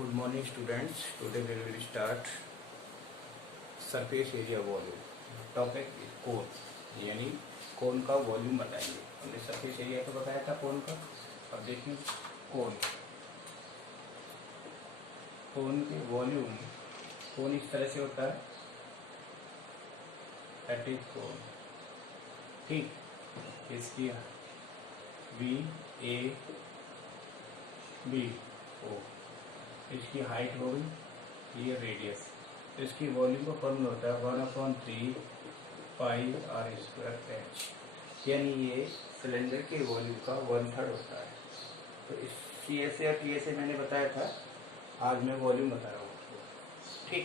Good morning students. Today we will start surface area volume. Topic is cone. यानी कोन का volume बताएंगे. हमने surface area तो बताया था कोन का. अब देखिए कोन के वॉल्यूम. कोन इस तरह से होता है. दैट इज कोन. ठीक. इसकी बी ओ इसकी हाइट हो गई. ये रेडियस. इसकी वॉल्यूम का फॉर्मूला होता है 1/3 पाई r स्क्वायर h. यानी ये सिलेंडर के वॉल्यूम का 1/3 होता है. तो इस CSA और TSA मैंने बताया था. आज मैं वॉल्यूम बता रहा हूँ आपको. ठीक.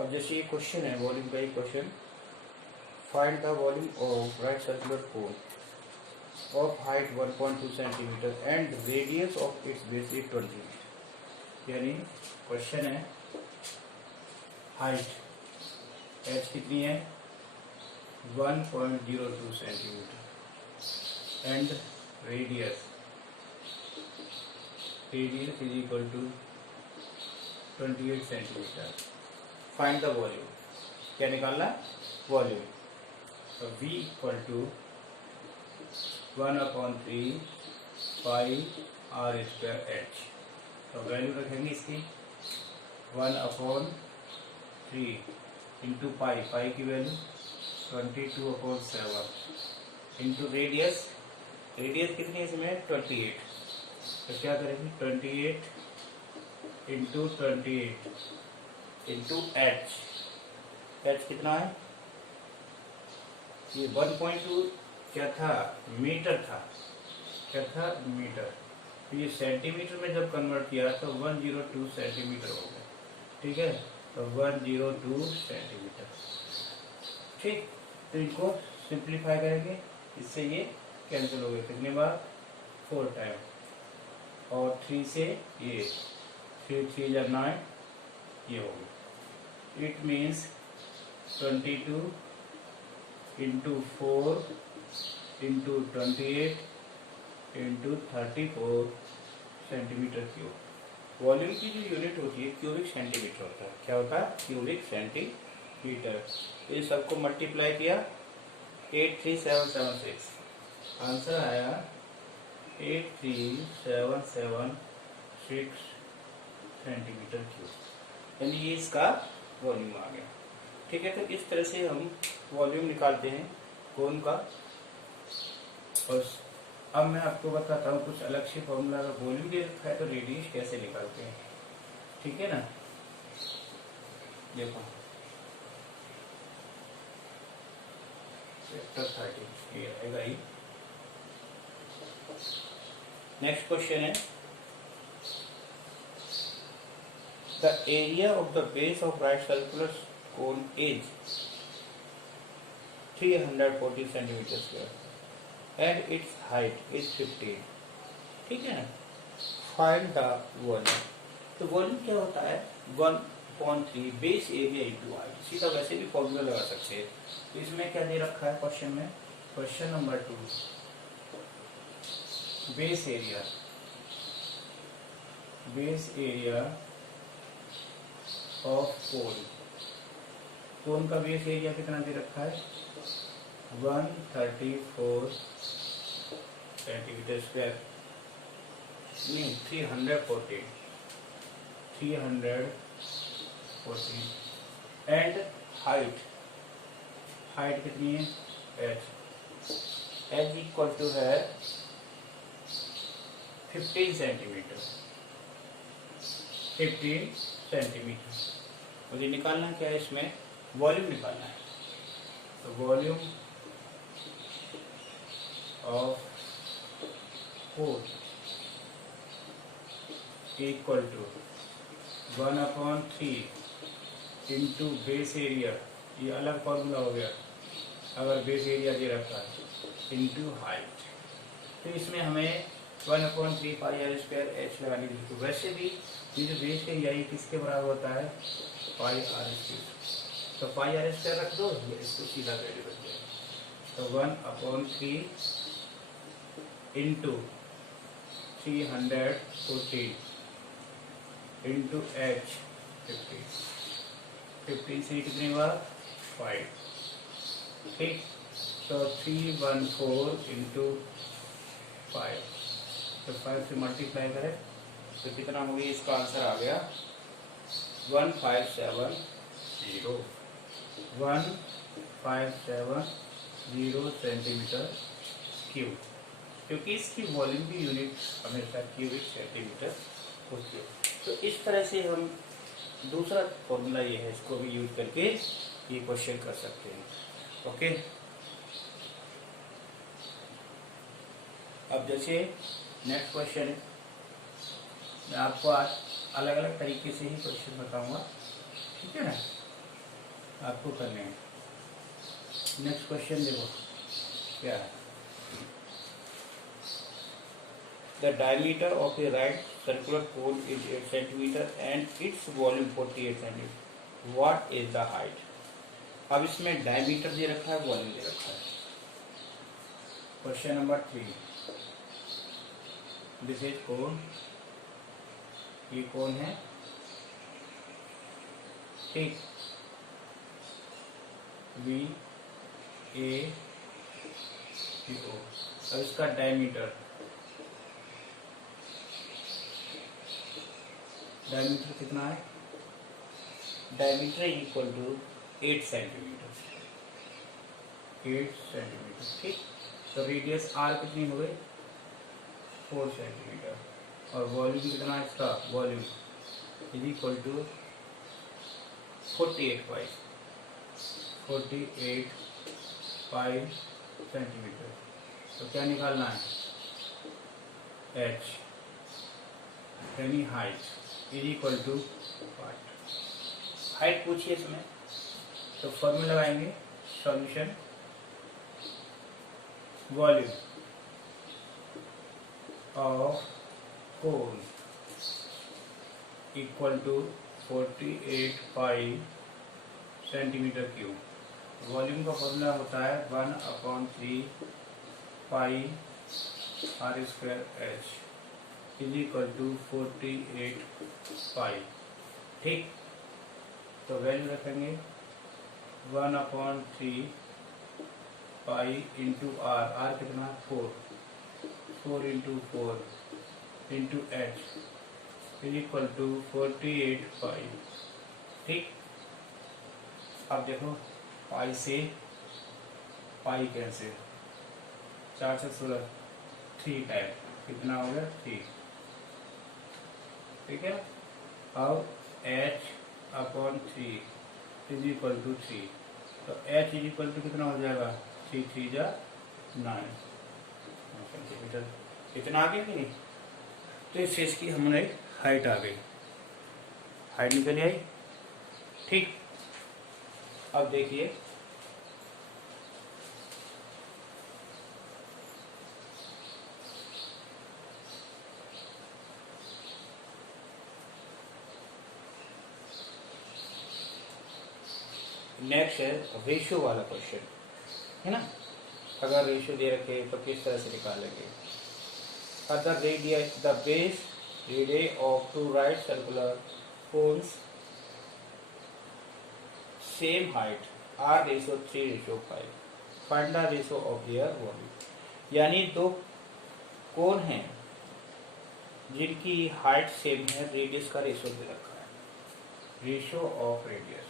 अब जैसे ये क्वेश्चन है वॉल्यूम का. ये question find the volume of right circular cone of height 1.2 cm and radius of its base is 20. यानी क्वेश्चन है हाइट h कितनी है 1.02 centimetre and radius is equal to 28 centimetre. Find the volume. क्या निकालना volume. तो v equal to 1/3 pi r square h. तो value रखेंगे इसकी 1/3 इंटू पाई की वैल्यू 22/7 इंटू रेडियस कितनी है इसमें 28. तो क्या करेंगे 28 इंटू 28 इंटू h. h कितना है ये 1.2 क्या था मीटर था. क्या था मीटर. तो ये सेंटीमीटर में जब कन्वर्ट किया तो 102 सेंटीमीटर हो गया. ठीक है. तो 102 सेंटीमीटर. ठीक. तो इनको सिंप्लीफाई करेंगे. इससे ये कैंसिल हो गए. कितने बार 4 टाइम. और 3 से ये 3 या 9 ये हो गया. It means 22 into 4 into 28 into 34 centimetre cube. Volume की जो यूनिट होती है क्यूबिक सेंटीमीटर होता है. क्या होता है क्यूबिक सेंटीमीटर. ये सबको मल्टीप्लाई किया 83776. आंसर आया 83776 सेंटीमीटर क्यूब. यानी ये इसका वॉल्यूम आ गया. ठीक है. तो इस तरह से हम वॉल्यूम निकालते हैं कोन का. और अब मैं आपको बताता हूँ कुछ अलग से फॉर्मूला. अगर वॉल्यूम दे रखा है तो रेडियस कैसे निकालते हैं. ठीक है ना. देखो सेक्टर 30 ये रहेगा ही. नेक्स्ट क्वेश्चन है the area of the base of right circular cone is 340 centimetre square and its height is 15. ठीक है ना. Find the volume. तो वॉल्यूम क्या होता है 1/3 बेस एरिया इंटू हाइट. सीधा वैसे भी फॉर्मूला लगा सकते हैं. तो इसमें क्या दे रखा है क्वेश्चन में. Question number 2 base area of cone का बेस एरिया कितना दे रखा है 134 सेंटीमीटर स्क्वायर. नहीं 340 एंड हाइट कितनी है h इक्वल टू है 15 सेंटीमीटर. मुझे निकालना क्या है इसमें वॉल्यूम निकालना है. तो volume of cone equal to 1/3 into base area. ये अलग फॉर्मूला हो गया अगर बेस एरिया दे रखा है इंटू हाइट. तो इसमें हमें 1/3 पाई r स्क्वायर h लगानी थी. तो वैसे भी ये जो बेस एरिया है किसके बराबर होता है पाई r स्क्वायर. तो पाई r स्क्वायर रख दो. ये इसको सीधा वैल्यू बन जाएगा. तो 1/3 इंटू 340 इंटू एच 50, 15 से कितनी बार 5, ठीक। तो 314 इंटू 5, तो 5 से मल्टीप्लाई करें तो कितना हो गया, इसका आंसर आ गया 1570, 1570 सेंटीमीटर क्यूब, क्योंकि इसकी वॉल्यूम की यूनिट हमेशा क्यूबिक सेंटीमीटर होती है। तो इस तरह से हम दूसरा फॉर्मूला ये है, इसको भी यूज करके ये क्वेश्चन कर सकते हैं। ओके, अब जैसे नेक्स्ट क्वेश्चन है, मैं आपको आज अलग अलग तरीके से ही क्वेश्चन बताऊंगा, ठीक है ना, आपको करने हैं। नेक्स्ट क्वेश्चन देखो क्या है। The diameter of A right circular cone is 8 centimetre and its volume 48 centimetre, what is the height. अब इसमें डायमीटर दे रखा है, वॉल्यूम दे रखा है। क्वेश्चन नंबर 3, दिस इज कोन, ये कोन है, ठीक, बी ए सी ओ। अब इसका डायमीटर, डायमीटर कितना है, diameter equal to 8 centimetre, 8 centimetre, ठीक। तो रेडियस आर कितनी हो गई 4 सेंटीमीटर, और वॉल्यूम कितना है इसका, volume is equal to 48 centimetre. तो क्या निकालना है, एच यानी height is equal to what. Height पूछिए इसमें, तो फॉर्मूला लगाएंगे, solution, volume of cone equal to 48 centimetre cube. Volume का फॉर्मूला होता है 1/3 pi are square h is equal to 48 pi, ठीक। तो वैल्यू रखेंगे 1/3 पाई इंटू आर, आर कितना 4 into 4 into H is equal to 48 pi, ठीक। अब देखो पाई से पाई कैंसिल, 4 से 16 3 टाइम, कितना हो गया 3, ठीक है। अब h/3 इज इक्वल टू 3, तो h इज इक्वल टू कितना हो जाएगा 3 3 जा 9 सेंटीमीटर, इतना आ गया कि नहीं। तो इस फेस की हमने हाइट आ गई, हाइट निकल आई, ठीक। अब देखिए नेक्स्ट है रेशियो वाला क्वेश्चन, है ना। अगर रेशियो दे रखे तो किस तरह से निकालेंगे। The base radius of 2 right circular cones same height are ratio 3:5, find the ratio of their volume. यानी दो कोन हैं जिनकी हाइट सेम है, रेडियस का रेशो दे रखा है, ratio of radius,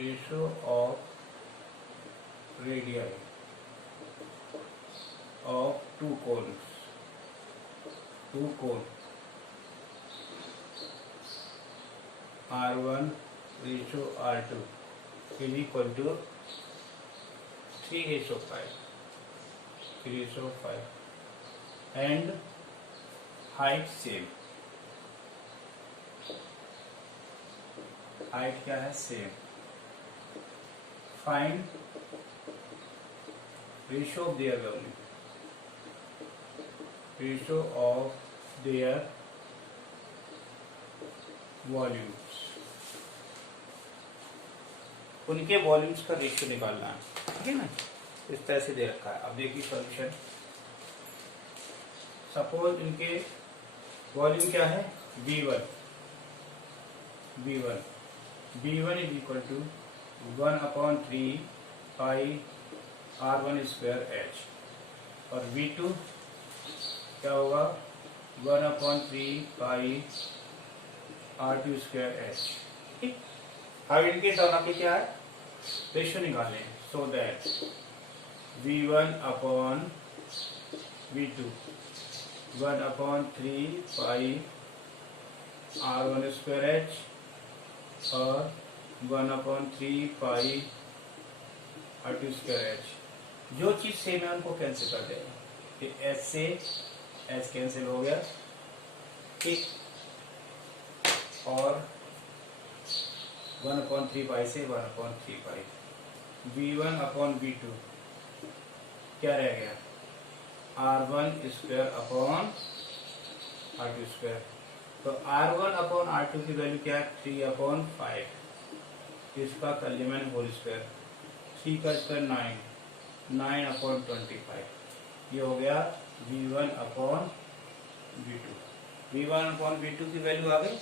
ratio of radius of two cone R1 ratio R2 is equal to 3:5 and height same, height क्या है same. Find ratio of their value, ratio of their volumes, उनके volumes का ratio निकालना है, ठीक है ना। इस तरह से दे रखा है। अब देखिए सॉल्यूशन, सपोज इनके वॉल्यूम क्या है V1 is equal to 1/3 pi R1 square H, और V2 क्या होगा 1/3 पाई R2 स्क्वायर H। ठीक, अब इनके दोनों के क्या है रेशियो निकालें, so that V1 upon V2 1/3 pi R1 square H और 1/3 पाई R2 स्क्वायर H। जो चीज सेम है उनको कैंसिल कर देगा, कि H से H कैंसिल हो गया। ठीक, और 1/3 पाई से 1/3 पाई, V1 अपॉन V2 क्या रह गया R1 square upon R2 square. तो R1 अपॉन R2 की वैल्यू क्या है 3/5, इसका कर लिया मैंने होल स्क्वायर, 3 का स्क्वायर 9/25, ये हो गया V1 अपॉन V2 की वैल्यू आ गई।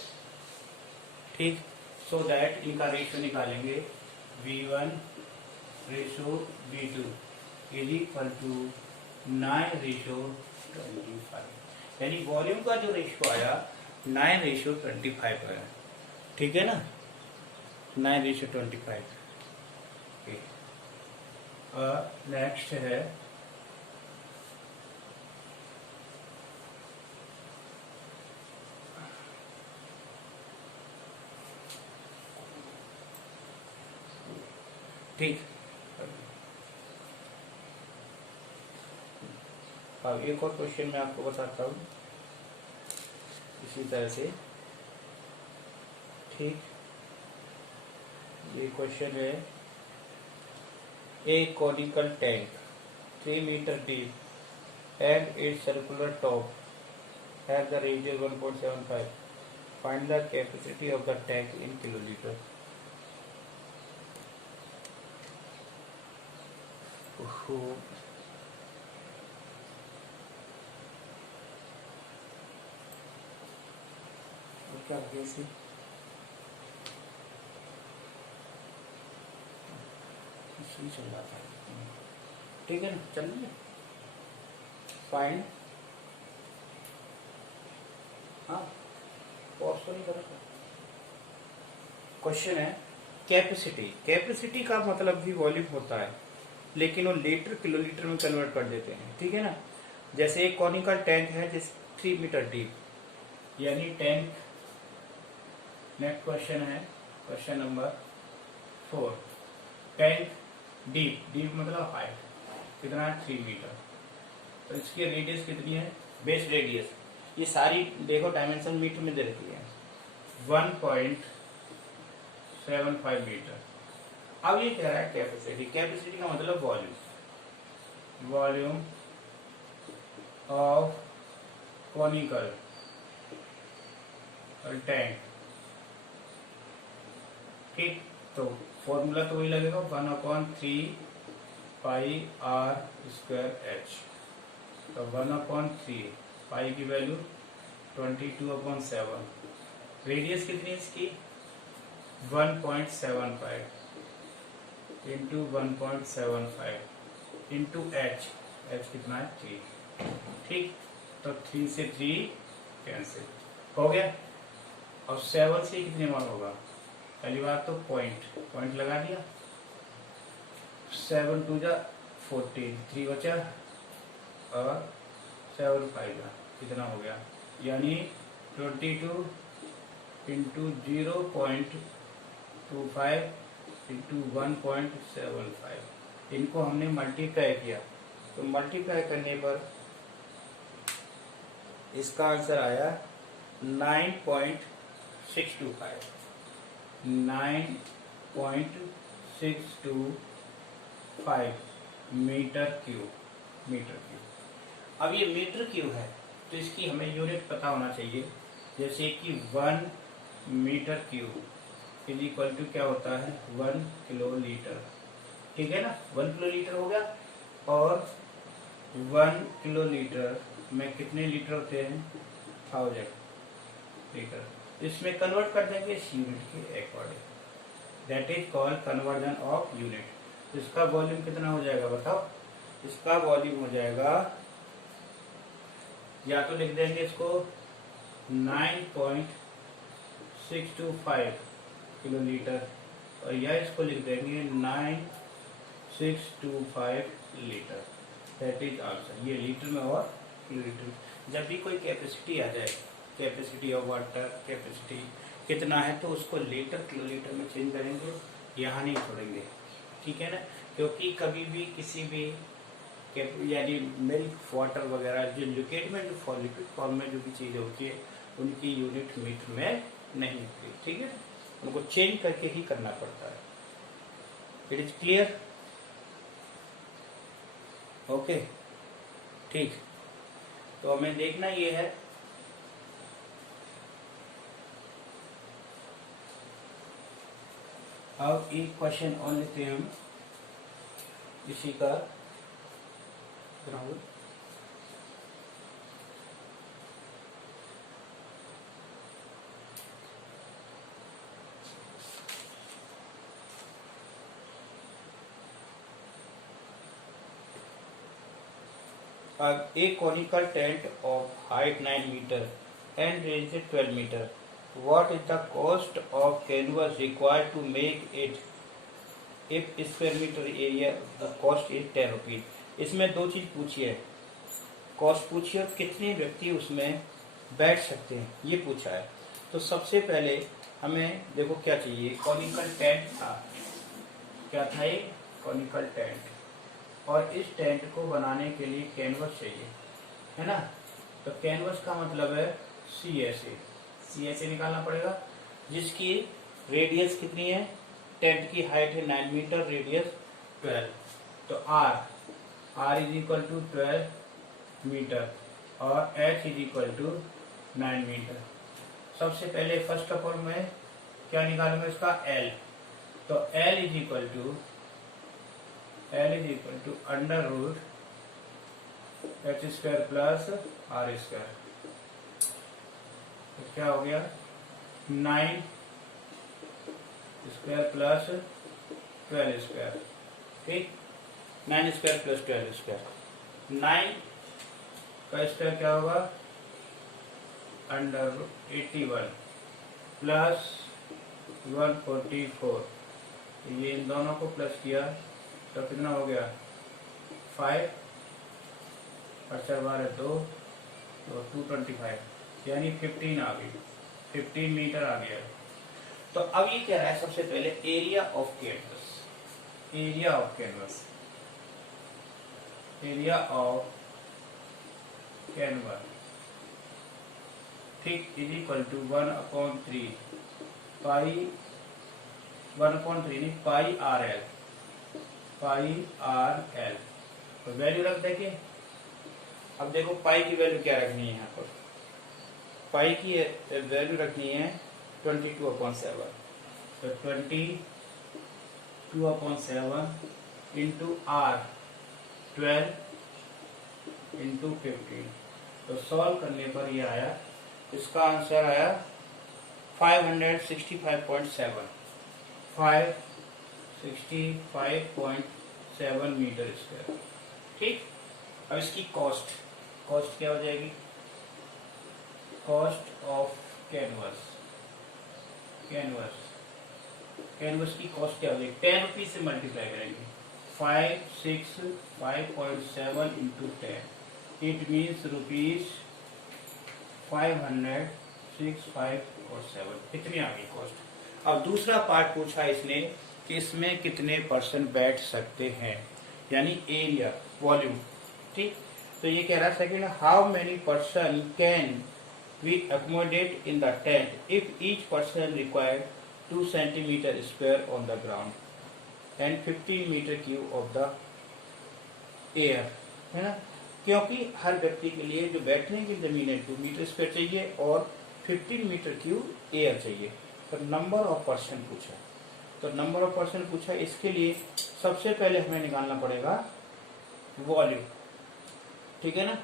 ठीक, सो दैट इनका रेशियो निकालेंगे V1 ratio V2 is equal to 9/25, यानी वॉल्यूम का जो रेशियो आया 9/25 आया। ठीक है ना, 9/25। नेक्स्ट है ठीक। अब एक और क्वेश्चन मैं आपको बताता हूँ इसी तरह से। ठीक, ये क्वेश्चन है, a conical tank 3 metre deep and its circular top has the radius 1.75, find the capacity of the tank in kilolitre. क्या कैसे चल रहा था, ठीक है ना, चलिए फाइंड, हाँ पॉज तो नहीं कर रहा। क्वेश्चन है कैपेसिटी का मतलब भी वॉल्यूम होता है, लेकिन वो लीटर किलोलीटर में कन्वर्ट कर देते हैं। ठीक है ना, जैसे एक कॉनिकल टैंक है जिस 3 मीटर डीप, यानी टैंक। नेक्स्ट क्वेश्चन है क्वेश्चन नंबर 4, टैंक डीप मतलब हाइट कितना है 3 मीटर, तो इसकी रेडियस कितनी है, बेस रेडियस, ये सारी देखो डायमेंशन मीटर में दे रखी है 1.75 मीटर। अब ये कह रहा है कैपेसिटी का मतलब वॉल्यूम ऑफ कॉनिकल टैंक। ठीक, तो फॉर्मूला तो वही लगेगा 1/3 पाई R स्क्वायर H, तो 1/3 पाई की वैल्यू 22/7, रेडियस कितनी है इसकी 1.75 इंटू 1.75 इंटू H कितना है 3। ठीक, तो 3 से 3 कैंसिल हो गया, और 7 से कितने मान होगा, पहली बात तो पॉइंट लगा दिया, 7 2 जा 14, 3 बचा और 7 5 जा कितना हो गया, यानी 22 इंटू 0.25 इंटू 1.75, इनको हमने मल्टीप्लाई किया, तो मल्टीप्लाई करने पर इसका आंसर आया 9.625 मीटर क्यूब। अब ये मीटर क्यूब है तो इसकी हमें यूनिट पता होना चाहिए, जैसे कि 1 metre cube is equal to क्या होता है 1 किलोलीटर। ठीक है ना, 1 किलोलीटर हो गया, और 1 किलोलीटर में कितने लीटर होते हैं? 1000 लीटर। इसमें कन्वर्ट कर देंगे इस यूनिट के according, that is called conversion of unit. इसका वॉल्यूम कितना हो जाएगा बताओ? इसका वॉल्यूम हो जाएगा, या तो लिख देंगे इसको 9.625 किलोलीटर, और या इसको लिख देंगे 9625 लीटर, दैट इज आंसर। ये लीटर में और किलोलीटर। जब भी कोई कैपेसिटी आ जाए, कैपेसिटी ऑफ वाटर, कैपेसिटी कितना है, तो उसको लीटर किलोलीटर में चेंज करेंगे, यहाँ नहीं छोड़ेंगे, ठीक है ना। क्योंकि कभी भी किसी भी यानी मिल्क, वाटर वगैरह जो लिक्विड में, जो लिक्विड फॉर्म में जो भी चीज़ होती है, उनकी यूनिट मीटर में नहीं होती, ठीक है। उनको चेंज करके ही करना पड़ता है। It is clear? ओके, ठीक। तो हमें देखना ये है, अब एक क्वेश्चन और लेते हैं हम इसी का। A conical tent of height 9 meter and range 12 meter. What is the cost of canvas required to make it? If square meter area, the cost is 10 rupees. इसमें दो चीज पूछी है, कॉस्ट पूछी है और कितने व्यक्ति उसमें बैठ सकते हैं ये पूछा है। तो सबसे पहले हमें देखो क्या चाहिए, कॉनिकल टेंट था। क्या था ये? Conical tent. और इस टेंट को बनाने के लिए कैनवस चाहिए, है ना। तो कैनवस का मतलब है CSA। CSA निकालना पड़ेगा, जिसकी रेडियस कितनी है? टेंट की हाइट है 9 मीटर, रेडियस 12। तो R is equal to 12 metre और H is equal to 9 metre. सबसे पहले फर्स्ट ऑफ ऑल मैं क्या निकालूंगा? इसका L। तो L is equal to under root H square plus R square. तो क्या हो गया? 9 स्क्वायर प्लस 12 स्क्वायर, ठीक। 9 स्क्वायर प्लस 12 स्क्वायर। 9 का स्क्वायर क्या होगा? Under root 81 plus 144। ये इन दोनों को प्लस किया तो कितना हो गया? 5 और 4 बार 2 तो 225, यानी 15 आ गई, 15 मीटर आ गया। तो अब ये क्या है? सबसे पहले area of canvas, area of canvas, area of canvas, ठीक, इज इक्वल टू 1/3 पाई, 1/3 नहीं, पाई आर एल। तो वैल्यू रख देंगे। अब देखो पाई की वैल्यू क्या रखनी है यहाँ पर? पाई की वैल्यू रखनी है 22/7। तो 22/7 इंटू R 12 इंटू 15। तो सॉल्व करने पर ये आया, इसका आंसर आया 565.7, 565.7 मीटर स्क्वायर, ठीक। अब इसकी कॉस्ट क्या हो जाएगी? कॉस्ट ऑफ कैनवस की कॉस्ट क्या हो जाएगी? 10 रुपीज से मल्टीप्लाई करेंगे। 565.7 इंटू 10, इट मीन्स ₹506.5 कितनी आ गई कॉस्ट। अब दूसरा पार्ट पूछा इसने कि इसमें कितने परसेंट बैठ सकते हैं, यानी एरिया, वॉल्यूम, ठीक। तो ये कह रहा है second, how many person can we accommodate in the tent if each person required 2 centimetre square on the ground and 15 metre cube of the air, है ना। क्योंकि हर व्यक्ति के लिए जो बैठने की जमीन है 2 मीटर स्क्वायर चाहिए और 15 मीटर क्यूब एयर चाहिए। तो नंबर ऑफ पर्सन पूछा, तो नंबर ऑफ पर्सन पूछा, इसके लिए सबसे पहले हमें निकालना पड़ेगा वॉल्यूम, ठीक है ना।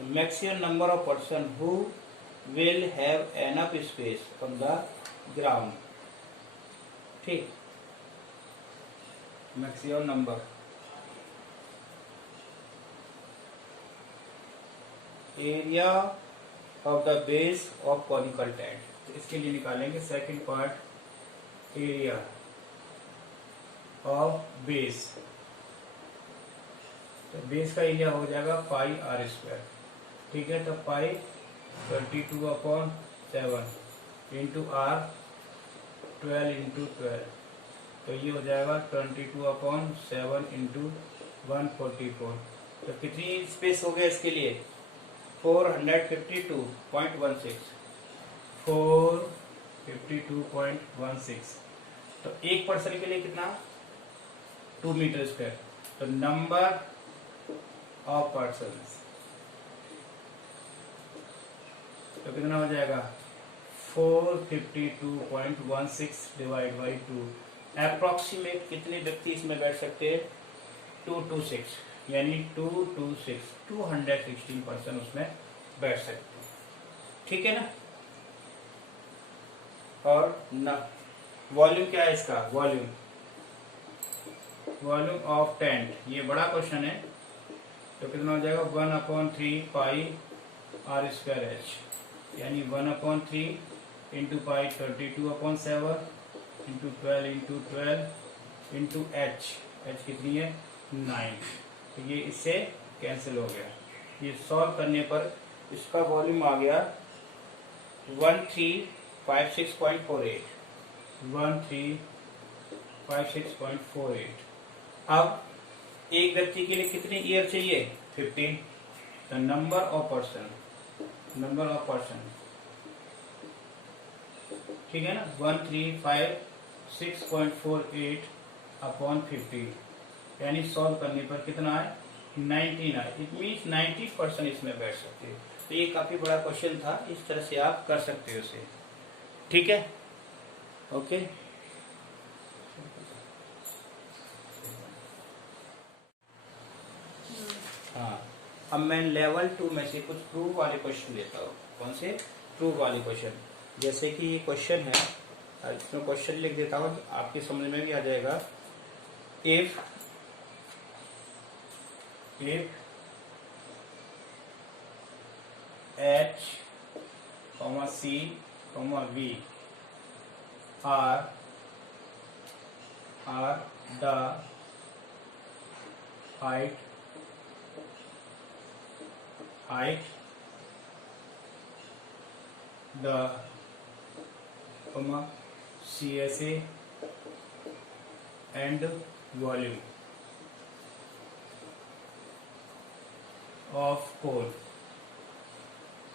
Maximum number of person who will have enough space on the ground. ठीक, maximum number area of the base of conical tent. तो इसके लिए निकालेंगे second part, area of base. तो बेस का एरिया हो जाएगा पाई आर स्क्वायर। ठीक है, तो पाई 22/7 इंटू आर 12 इंटू 12, तो ये हो जाएगा 22/7 इंटू 144। तो कितनी स्पेस हो गया इसके लिए? 452.16। 452.16। तो एक पर्सन के लिए कितना? 2 मीटर स्क्वायर। तो नंबर ऑफ पर्सन्स तो कितना हो जाएगा? 452.16 डिवाइड बाई 2। अप्रोक्सीमेट कितने व्यक्ति इसमें बैठ सकते हैं? 226, यानी 216 पर्सन उसमें बैठ सकते हैं। ठीक है ना? और ना वॉल्यूम क्या है इसका? वॉल्यूम ऑफ टेंट, ये बड़ा क्वेश्चन है। तो कितना हो जाएगा? 1/3 पाई आर स्क्वायर एच, यानी 1/3 into pi 32/7 into 12 into 12 into H कितनी है? 9। तो ये इससे कैंसिल हो गया। ये सॉल्व करने पर इसका वॉल्यूम आ गया 1356.48। 1356.48। अब एक व्यक्ति के लिए कितने ईयर चाहिए? 15। द नंबर ऑफ पर्सन, ठीक है ना, 1356.48 अपॉन 50, यानी सॉल्व करने पर कितना है? 19 आए। इट मीन्स 90% इसमें बैठ सकते हैं। तो ये काफी बड़ा क्वेश्चन था, इस तरह से आप कर सकते हो उसे। ठीक है, ओके। हाँ, अब मैं लेवल 2 में से कुछ प्रूफ वाले क्वेश्चन लेता हूँ। कौन से? प्रूफ वाले क्वेश्चन। जैसे कि ये क्वेश्चन है, इसमें क्वेश्चन लिख देता हूँ, तो आपके समझ में भी आ जाएगा। If H, C, V are the height the CSA and volume of cone।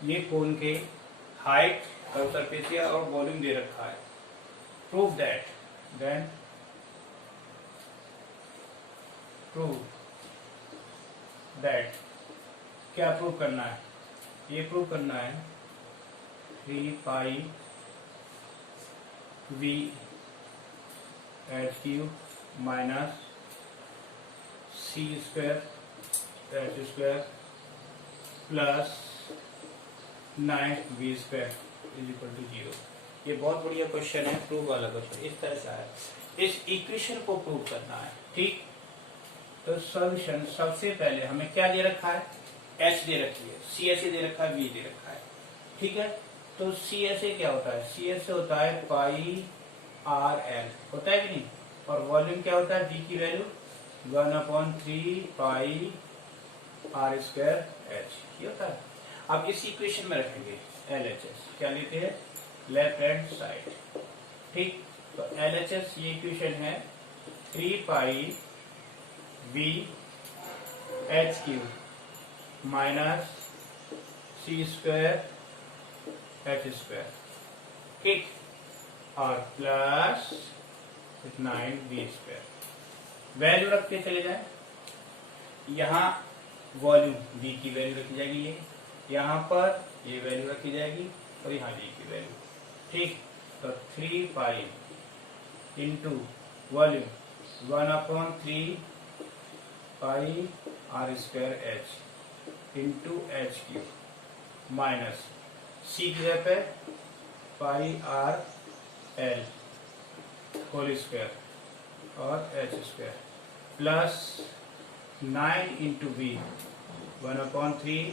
ये कोन के हाइट और सरफेस एरिया और वॉल्यूम दे रखा है। Prove that, then prove that, क्या प्रूव करना है? ये प्रूव करना है 3 pi V H cube minus C square H square plus 9V square is equal to 0। ये बहुत बढ़िया क्वेश्चन है, प्रूव वाला क्वेश्चन। इस तरह से है, इस इक्वेशन को प्रूव करना है। ठीक, तो सॉल्यूशन सबसे पहले हमें क्या दे रखा है? H दे रखी है, CSA दे रखा है, V दे रखा है। ठीक है, तो CSA क्या होता है? CSA होता है पाई RL, होता है कि नहीं? और वॉल्यूम क्या होता है? V की value 1/3 pi R square H, ये होता है। अब इस इक्वेशन में रखेंगे LHS, क्या लेते हैं? Left hand side. ठीक, तो LHS ये इक्वेशन है 3 pi V H cube minus C square H square. ठीक, और प्लस 9V स्क्वायर। वैल्यू रख के चले जाए। यहाँ वॉल्यूम V की वैल्यू रखी जाएगी, ये यहाँ पर ये वैल्यू रखी जाएगी और यहाँ V की वैल्यू। ठीक, तो 3 pi into volume 1/3 pi R square H into h cube minus c की जगह पे pi r l whole square और H square plus 9 into b 1/3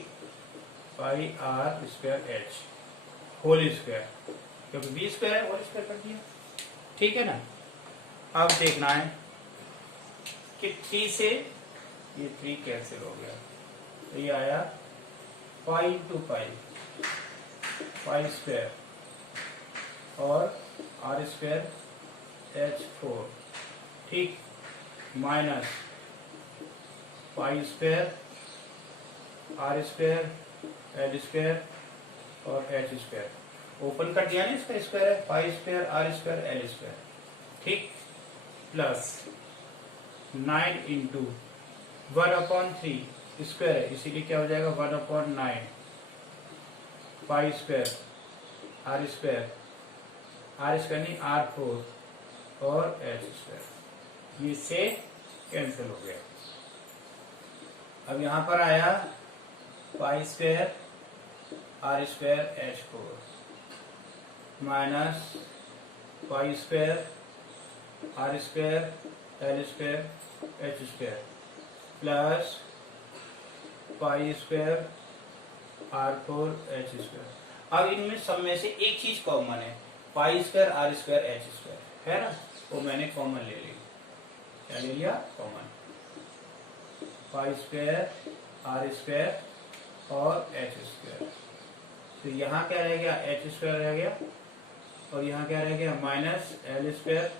pi are square h whole square, क्योंकि बी स्क्वायर है whole square कर दिया। ठीक है ना। अब देखना है कि 3 से ये 3 कैंसिल हो गया, तो ये आया पाई इंटू पाई स्क्वायर और आर स्क्वायर एच 4, ठीक, minus pi square are square L square और एच स्क्वायर ओपन कर दिया ना, इसका स्क्वायर है pi square are square L square, ठीक, प्लस 9 इंटू 1/3 स्क्वायर है इसीलिए क्या हो जाएगा 1/9 पाई स्क्वायर आर स्क्वायर नहीं R4 और एच स्क्वायर, ये से कैंसिल हो गया। अब यहां पर आया pi square are square H 4 minus pi square are square L square H square plus pi square R4 H square. अब इनमें सब में से एक चीज कॉमन है, pi square are square H square है ना, वो मैंने कॉमन ले ली। क्या ले लिया? Common. Pi square are square और एच स्क्वायर, तो यहाँ क्या रह गया? एच स्क्वायर रह गया और यहाँ क्या रह गया? माइनस एल स्क्वायर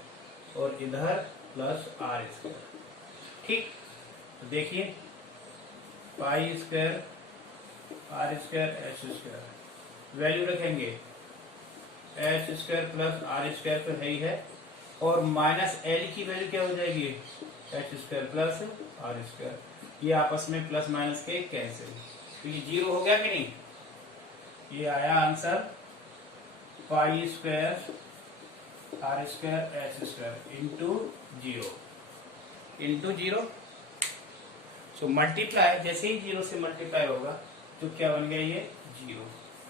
और इधर प्लस आर स्क्वायर। ठीक, तो देखिए pi square are square H square value रखेंगे, h square plus are square तो है ही है और माइनस एल की वैल्यू क्या हो जाएगी? H square plus are square, ये आपस में प्लस माइनस के कैंसिल, तो ये 0 हो गया कि नहीं? ये आया answer pi square are square H square into zero. So multiply, जैसे ही 0 से मल्टीप्लाई होगा तो क्या बन गया? ये 0।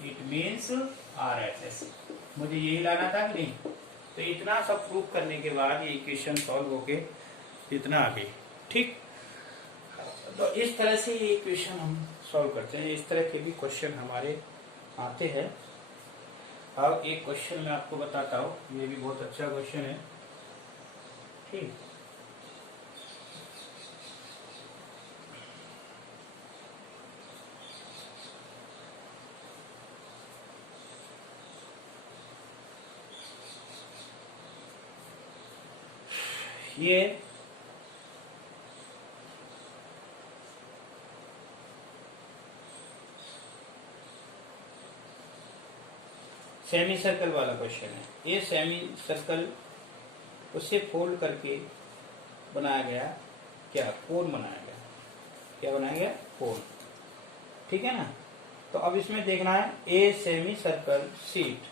It means R H S. मुझे यही लाना था कि नहीं? तो इतना सब प्रूफ करने के बाद ये इक्वेशन सॉल्व होके इतना आ गई। ठीक, तो इस तरह से ये इक्वेशन हम सॉल्व करते हैं। इस तरह के भी क्वेश्चन हमारे आते हैं। अब एक क्वेश्चन मैं आपको बताता हूँ, ये भी बहुत अच्छा क्वेश्चन है। ठीक, ये सेमी सर्कल वाला क्वेश्चन है। ये सेमी सर्कल उसे फोल्ड करके बनाया गया, क्या? कोन बनाया गया। क्या बनाया गया? कोन। ठीक है ना। तो अब इसमें देखना है, a semi circle sheet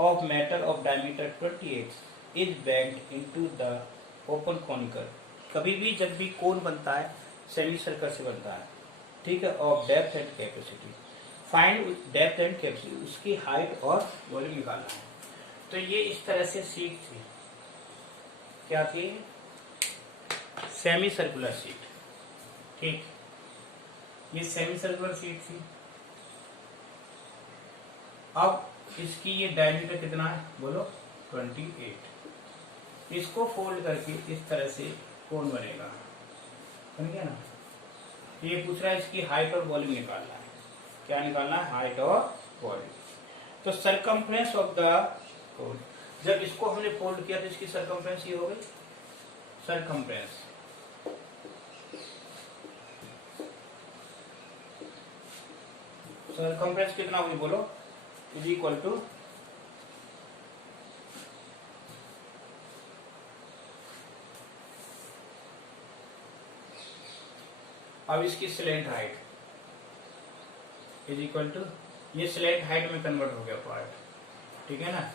of metal of diameter 28 is bent into the open conical. कभी भी जब भी कोन बनता है सेमी सर्कल से बनता है, ठीक है, of depth and capacity. Find depth and capacity, उसकी हाइट और वॉल्यूम निकालना है। तो ये इस तरह से शीट थी, क्या थी? Semi circular sheet. ठीक, ये सेमी सर्कुलर शीट थी। अब इसकी ये डायमीटर कितना है? बोलो 28। इसको फोल्ड करके इस तरह से कोन बनेगा, बन गया ना। ये पूछ रहा है इसकी हाइट और वॉल्यूम निकालना है। क्या निकालना है? हाइट और वॉल्यूम। तो सरकमफ्रेंस ऑफ द कोन, जब इसको हमने फोल्ड किया तो इसकी सरकमफ्रेंस ये हो गई। सरकमफ्रेंस कितना हुई? बोलो, इज इक्वल टू अब इसकी slant height is equal to, ये स्लेंट हाइट में कन्वर्ट हो गया पार्ट, ठीक है ना,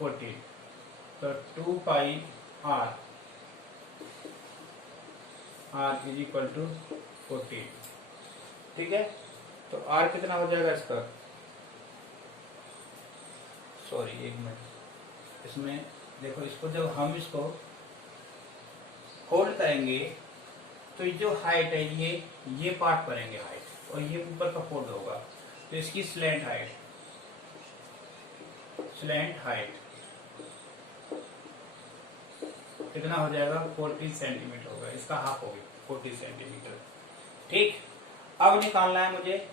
14। तो 2 pi R is equal to 14। ठीक है, तो r कितना हो जाएगा इसका, सॉरी एक मिनट, इसमें देखो, इसको जब हम इसको होल्ड करेंगे तो ये जो हाइट है ये पार्ट पड़ेंगे हाइट, और ये ऊपर का फोल्ड होगा, तो इसकी स्लैंट हाइट कितना हो जाएगा, 40 सेंटीमीटर होगा, इसका हाफ होगी 40 सेंटीमीटर। ठीक, अब निकालना है मुझे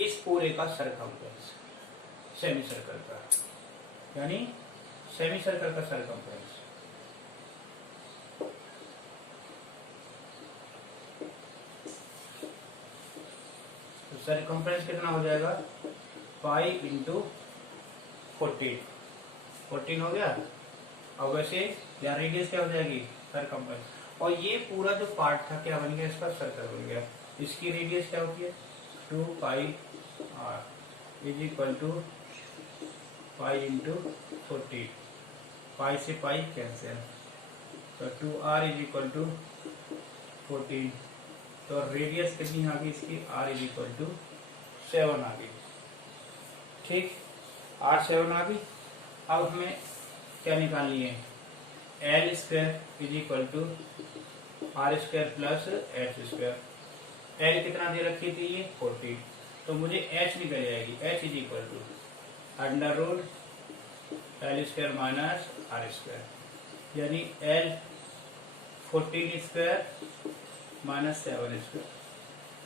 इस पूरे का सरकमफ्रेंस, सेमी सर्कल का, यानी सेमी सर्कल का सरकमफ्रेंस। तो सरकमफ्रेंस कितना हो जाएगा, 5 इंटू 14 हो गया। अब वैसे या रेडियस क्या हो जाएगी, सरकमफ्रेंस, और ये पूरा जो पार्ट था क्या बन गया, इसका सर्कल बन गया। इसकी रेडियस क्या होती है, 2 pi r is equal to 5 into 14, pi से पाई कैंसिल, तो 2r इज इक्वल टू 14, तो रेडियस कितनी आ गई इसकी, r इज इक्वल टू 7 आ गई। ठीक, r 7 आ गई। अब हमें क्या निकालनी है, L square is equal to R square plus H square. L कितना दे रखी थी, ये 40, तो मुझे एच निकल जाएगी, H is equal to under root L square minus R square, यानी एल 14 स्क्वायर माइनस 7 स्क्वायर।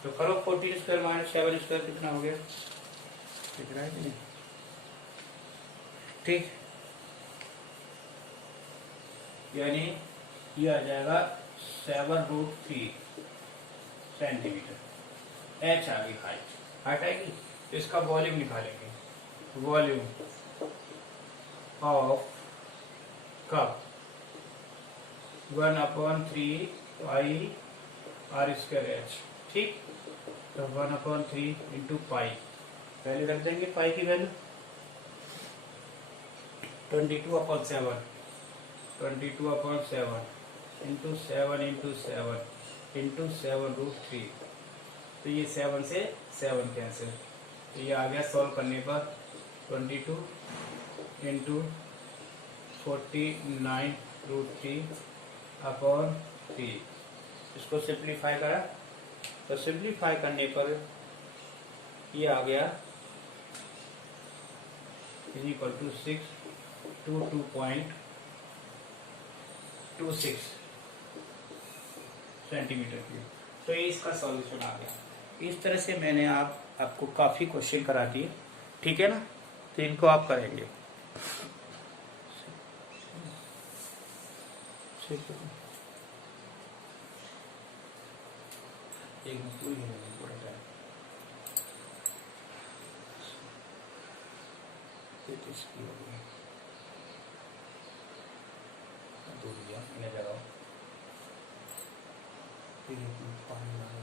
तो करो 14 स्क्वायर माइनस 7 स्क्वायर कितना हो गया, कितना है कि नहीं। ठीक, यानी ये आ जाएगा 7√3 सेंटीमीटर। एच आ गई, हाइट आएगी। तो इसका वॉल्यूम निकालेंगे, volume of cup 1/3 pi are square H. ठीक, तो 1/3 इंटू पाई, पहले रख देंगे पाई की वैल्यू 22/7 इंटू 7 इंटू 7√3, तो ये 7 से 7 कैंसिल, तो ये आ गया सॉल्व करने पर 22 इंटू 49√3/3। इसको सिंप्लीफाई करा, तो सिंप्लीफाई करने पर ये आ गया is equal to 622.26 centimetre cube. तो ये इसका सॉल्यूशन आ गया। इस तरह से मैंने आपको काफ़ी क्वेश्चन करा दिए, ठीक है ना, तो इनको आप करेंगे। एक पूरी पूरा टाइम इसकी हो गई दूरिया इन्हें लगाओ, फिर पानी लगा